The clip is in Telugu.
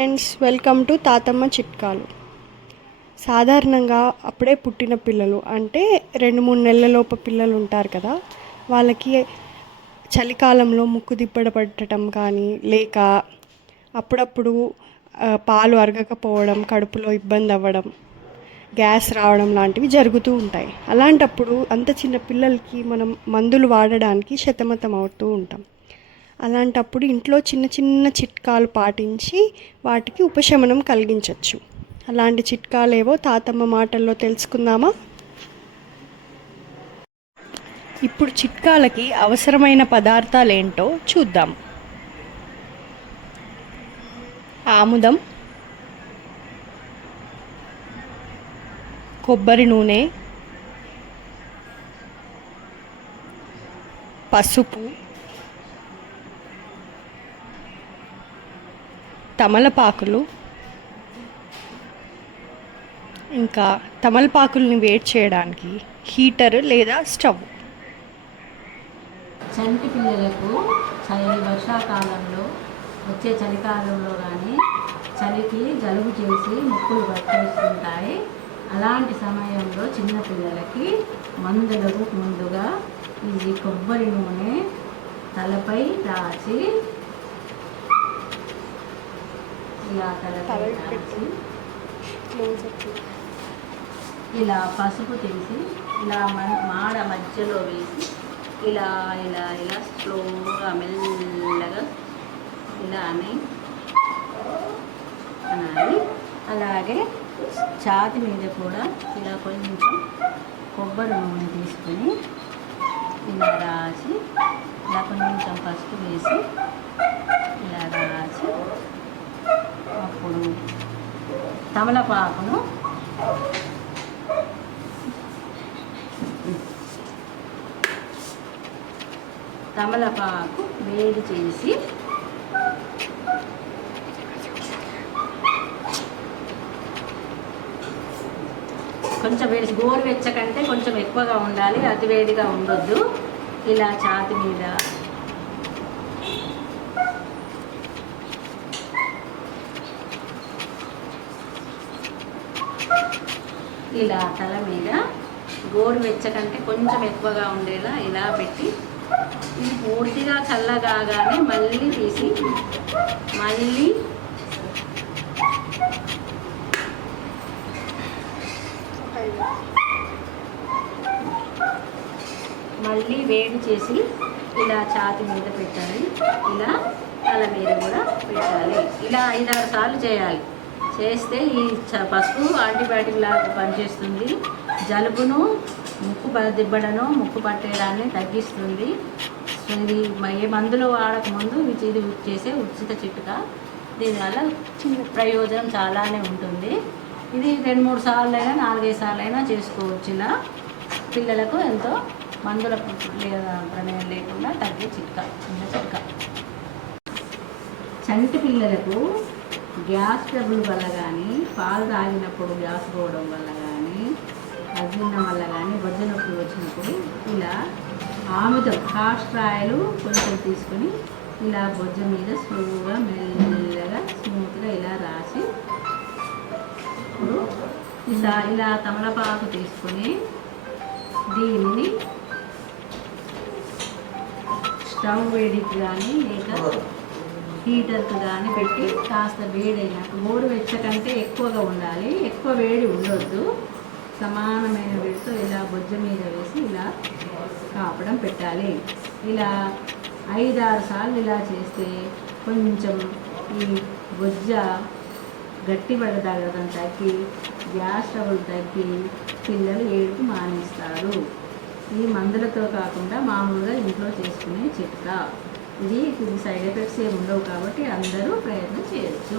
ఫ్రెండ్స్, వెల్కమ్ టు తాతమ్మ చిట్కాలు. సాధారణంగా అప్పుడే పుట్టిన పిల్లలు అంటే 2-3 నెలలలోపు పిల్లలు ఉంటారు కదా, వాళ్ళకి చలికాలంలో ముక్కు దిబ్బడ పట్టడం కానీ, లేక అప్పుడప్పుడు పాలు అరగకపోవడం, కడుపులో ఇబ్బంది అవ్వడం, గ్యాస్ రావడం లాంటివి జరుగుతూ ఉంటాయి. అలాంటప్పుడు అంత చిన్న పిల్లలకి మనం మందులు వాడడానికి సతమతం అవుతూ ఉంటాం. అలాంటప్పుడు ఇంట్లో చిన్న చిన్న చిట్కాలు పాటించి వాటికి ఉపశమనం కలిగించవచ్చు. అలాంటి చిట్కాలేవో తాతమ్మ మాటల్లో తెలుసుకుందామా? ఇప్పుడు చిట్కాలకి అవసరమైన పదార్థాలు ఏంటో చూద్దాం. ఆముదం, కొబ్బరి నూనె, పసుపు, తమలపాకులు, ఇంకా తమలపాకుల్ని వేడి చేయడానికి హీటర్ లేదా స్టవ్. చంటి పిల్లలకు వర్షాకాలంలో వచ్చే చలికాలంలో కానీ చలికి జలుబు చేసి ముక్కులు పట్టేస్తుంటాయి. అలాంటి సమయంలో చిన్నపిల్లలకి మందులకు ముందుగా ఇది కొబ్బరి నూనె తలపై రాచి ఇలా తలపై రాచి ఇలా పసుపు తీసి ఇలా మాడ మధ్యలో వేసి ఇలా ఇలా ఇలా స్లోగా మెల్లగా ఇలా అనాలి. అలాగే ఛాతి మీద కూడా ఇలా కొంచెం కొబ్బరి నూనె తీసుకొని ఇలా రాసి ఇలా కొంచెం పసుపు వేసి ఇలా రాసి అప్పుడు తమలపాకును వేడి చేసి కొంచెం వేడి గోరువెచ్చ కంటే కొంచెం ఎక్కువగా ఉండాలి, అతి వేడిగా ఉండొద్దు. ఇలా ఛాతి మీద ఇలా తల మీద గోరువెచ్చ కంటే కొంచెం ఎక్కువగా ఉండేలా ఇలా పెట్టి ఇది పూర్తిగా చల్లగానే మళ్ళీ తీసి మళ్ళీ వేడి చేసి ఇలా ఛాతి మీద పెట్టాలి. ఇలా తల మీద కూడా పెట్టాలి. ఇలా 5-6 సార్లు చేయాలి. చేస్తే ఈ పసుపు యాంటీబయాటిక్ లాగా పనిచేస్తుంది. జలుబును, ముక్కు దిబ్బడను, ముక్కు పట్టేదాన్ని తగ్గిస్తుంది. ఇది ఏ మందులు వాడకముందు ఇది చేసే ఉచిత చిట్కా. దీనివల్ల ప్రయోజనం చాలానే ఉంటుంది. ఇది 2-3 సార్లు అయినా 4-5 సార్లు అయినా చేసుకోవచ్చు. ఇలా పిల్లలకు ఎంతో మందుల ప్రమేయం లేకుండా తగ్గే చిట్కా, చిన్న చిట్కా. చంటి పిల్లలకు గ్యాస్ ట్రబుల్ వల్ల కానీ, పాలు తాగినప్పుడు గ్యాస్ పోవడం వల్ల కానీ, అజీర్ణం వల్ల కానీ, బొజ్జ నొప్పి వచ్చినప్పుడు ఇలా ఆముదం కాస్టర్ ఆయిల్ కొంచెం తీసుకొని ఇలా బొజ్జ మీద స్లోగా మెల్లగా స్మూత్గా ఇలా రాసి ఇప్పుడు ఇలా తమలపాకు తీసుకొని దీనిని స్టవ్ వేడికి కానీ లేక హీటర్కి కానీ పెట్టి కాస్త వేడైనాక గోరువెచ్చ కంటే ఎక్కువగా ఉండాలి, ఎక్కువ వేడి ఉండొద్దు. సమానమైన వేడితో ఇలా బొజ్జ మీద వేసి ఇలా కాపడం పెట్టాలి. ఇలా 5-6 సార్లు ఇలా చేస్తే కొంచెం ఈ బొజ్జ గట్టిపడడం తగ్గి, గ్యాస్ ట్రబుల్ తగ్గి పిల్లలు ఏడుపు మానేస్తారు. ఈ మందులతో కాకుండా మామూలుగా ఇంట్లో చేసుకునే చిట్కా ఇది. సైడ్ ఎఫెక్ట్స్ ఏమి ఉండవు కాబట్టి అందరూ ప్రయత్నం చేయొచ్చు.